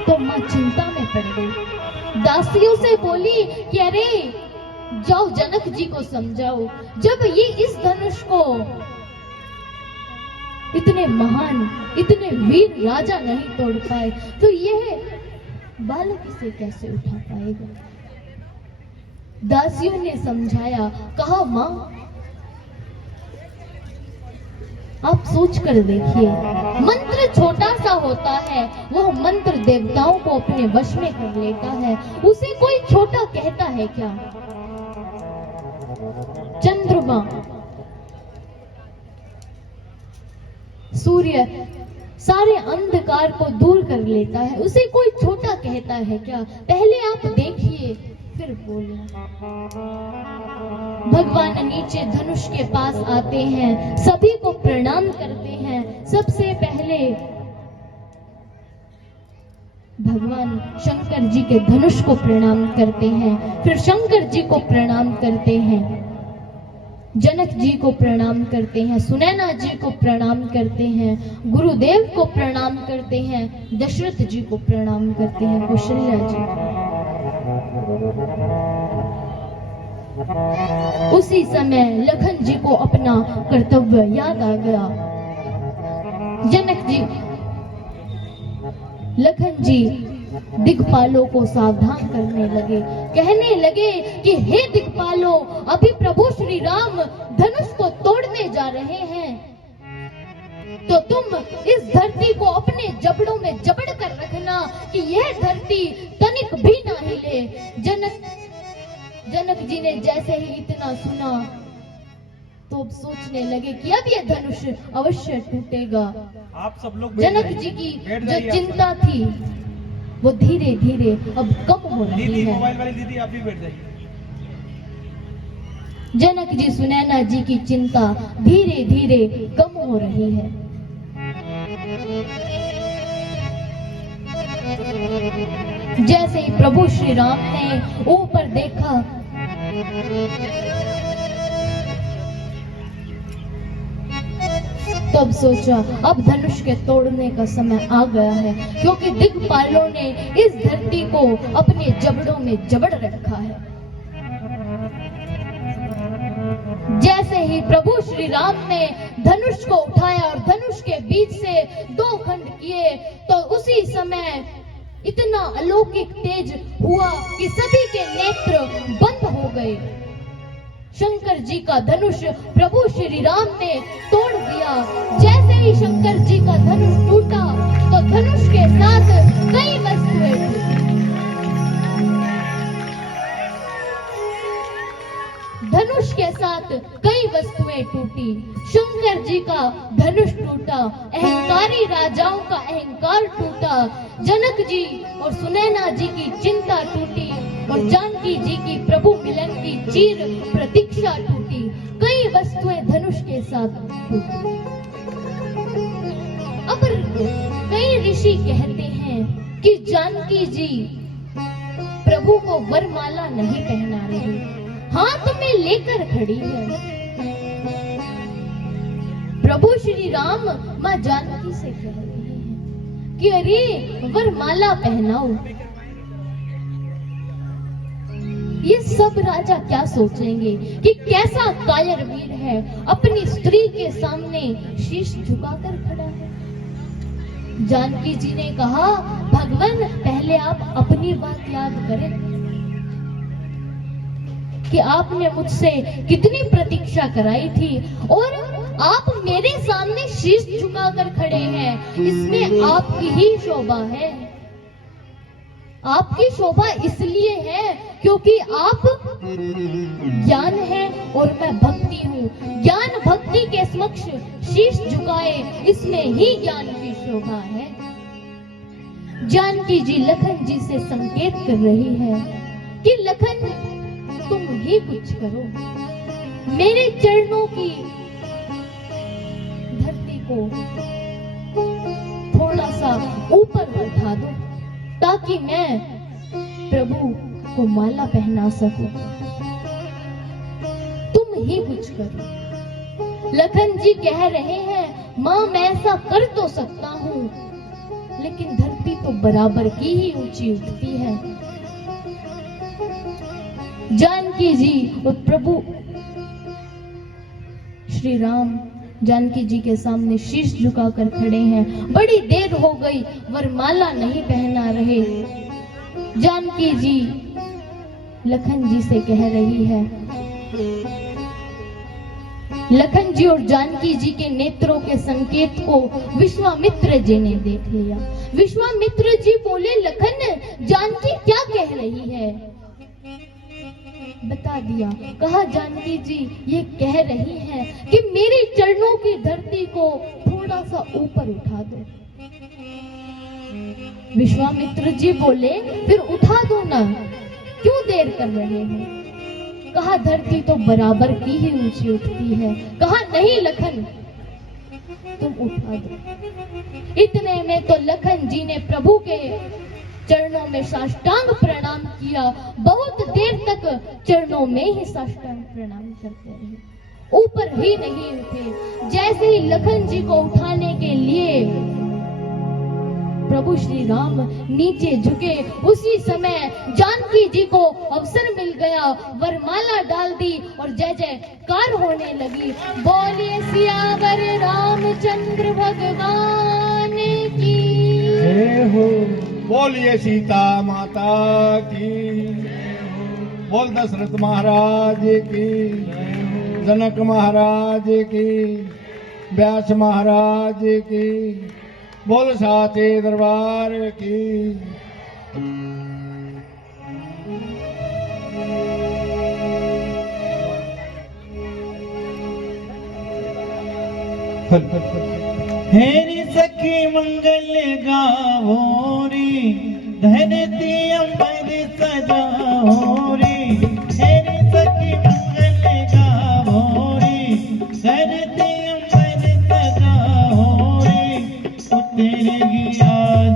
तो माँ चिंता में पड़ गई। दासियों से बोली कि अरे जाओ जनक जी को समझाओ, जब ये इस धनुष को इतने महान, इतने वीर राजा नहीं तोड़ पाए, तो यह बालक इसे कैसे उठा पाएगा। दासियों ने समझाया, कहा मां आप सोच कर देखिए, मंत्र छोटा सा होता है, वो मंत्र देवताओं को अपने वश में कर लेता है, उसे कोई छोटा कहता है क्या। चंद्रमा, सूर्य सारे अंधकार को दूर कर लेता है, उसे कोई छोटा कहता है क्या। पहले आप देखिए फिर बोले। भगवान नीचे धनुष के पास आते हैं, सभी को प्रणाम करते हैं। सबसे पहले भगवान शंकर जी के धनुष को प्रणाम करते हैं, फिर शंकर जी को प्रणाम करते हैं, जनक जी को प्रणाम करते हैं, सुनैना जी को प्रणाम करते हैं, गुरुदेव को प्रणाम करते हैं, दशरथ जी को प्रणाम करते हैं, कौशल्या जी। उसी समय लखन जी को अपना कर्तव्य याद आ गया। जनक जी, लखन जी दिक्पालों को सावधान करने लगे, कहने लगे कि हे दिक्पालों, अभी प्रभु श्री राम धनुष को तोड़ने जा रहे हैं, तो तुम इस धरती को अपने जबड़ों में जबड़ कर रखना कि यह धरती तनिक भी ना हिले। जनक जी ने जैसे ही इतना सुना तो अब सोचने लगे कि अब यह धनुष अवश्य टूटेगा। आप सब लोग जनक जी की जो चिंता थी वो धीरे धीरे अब कम हो रही है। मोबाइल वाली दीदी आप भी बैठ जाइए। जनक जी सुनैना जी की चिंता धीरे धीरे कम हो रही है। जैसे ही प्रभु श्री राम ने ऊपर देखा, तब सोचा अब धनुष के तोड़ने का समय आ गया है, क्योंकि दिक्पालों ने इस धरती को अपने जबड़ों में जबड़ रखा है। जैसे ही प्रभु श्री राम ने धनुष को उठाया और धनुष के बीच से दो खंड किए, तो उसी समय इतना अलौकिक तेज हुआ कि सभी के नेत्र बंद हो गए। शंकर जी का धनुष प्रभु श्री राम ने तोड़ दिया। जैसे ही शंकर जी का धनुष टूटा तो धनुष के साथ कई वस्तुएं टूटी। धनुष के साथ कई वस्तुएं टूटी। शंकर जी का धनुष टूटा, अहंकारी राजाओं का अहंकार टूटा, जनक जी और सुनैना जी की चिंता टूटी और जानकी जी की प्रभु मिलन की चीर प्रतीक्षा टूटी। कई वस्तुएं धनुष के साथ टूटी। अब कई ऋषि कहते हैं कि जानकी जी प्रभु को वरमाला नहीं पहना रही, हाथ में लेकर खड़ी है। प्रभु श्री राम मां जानकी से कह रहे हैं कि अरे वरमाला पहनाओ। ये सब राजा क्या सोचेंगे कि कैसा कायर वीर है, अपनी स्त्री के सामने शीश झुकाकर खड़ा है। जानकी जी ने कहा, भगवान पहले आप अपनी बात याद करें कि आपने मुझसे कितनी प्रतीक्षा कराई थी और आप मेरे सामने शीश झुकाकर खड़े हैं, इसमें आपकी ही शोभा है। आपकी शोभा इसलिए है क्योंकि आप ज्ञान है और मैं भक्ति हूँ। ज्ञान भक्ति के समक्ष शीश झुकाए, इसमें ही ज्ञान की शोभा है। जानकी जी लखन जी से संकेत कर रही है कि लखन तुम ही कुछ करो, मेरे चरणों की धरती को थोड़ा सा ऊपर उठा दो ताकि मैं प्रभु को माला पहना सकूं। तुम ही कुछ करो। लखन जी कह रहे हैं, मां मैं ऐसा कर तो सकता हूं, लेकिन धरती तो बराबर की ही ऊंची उठती है। जानकी जी और प्रभु श्री राम जानकी जी के सामने शीश झुकाकर खड़े हैं। बड़ी देर हो गई, वरमाला नहीं पहना रहे। जानकी जी लखन जी से कह रही है। लखन जी और जानकी जी के नेत्रों के संकेत को विश्वामित्र जी ने देख लिया। विश्वामित्र जी बोले, लखन जानकी क्या कह रही है? बता दिया। कहा, जानकी जी ये कह रही है कि मेरे चरणों की धरती को थोड़ा सा ऊपर उठा दो। विश्वामित्र जी बोले, फिर उठा दो ना, क्यों देर कर रहे हैं? कहा, धरती तो बराबर की ही ऊंची उठती है। कहा, नहीं लखन, तुम उठा दो। इतने में तो लखन जी ने प्रभु के चरणों में साष्टांग प्रणाम किया। बहुत देर तक चरणों में ही साष्टांग प्रणाम करते रहे, ऊपर ही नहीं उठे। जैसे ही लखन जी को उठाने के लिए प्रभु श्री राम नीचे झुके, उसी समय जानकी जी को अवसर मिल गया। वरमाला डाल दी और जय जयकार होने लगी। बोलिए सियावर रामचंद्र भगवान की जय हो। बोलिए सीता माता की, बोल दशरथ महाराज की, जनक महाराज की, व्यास महाराज की, बोल साचे दरबार की। हेरी सखी मंगल गावोरी, धरती अंबर सजाओरी। हेरी सखी मंगल गावोरी, धरती अंबर सजाओरी। उतरेगी आज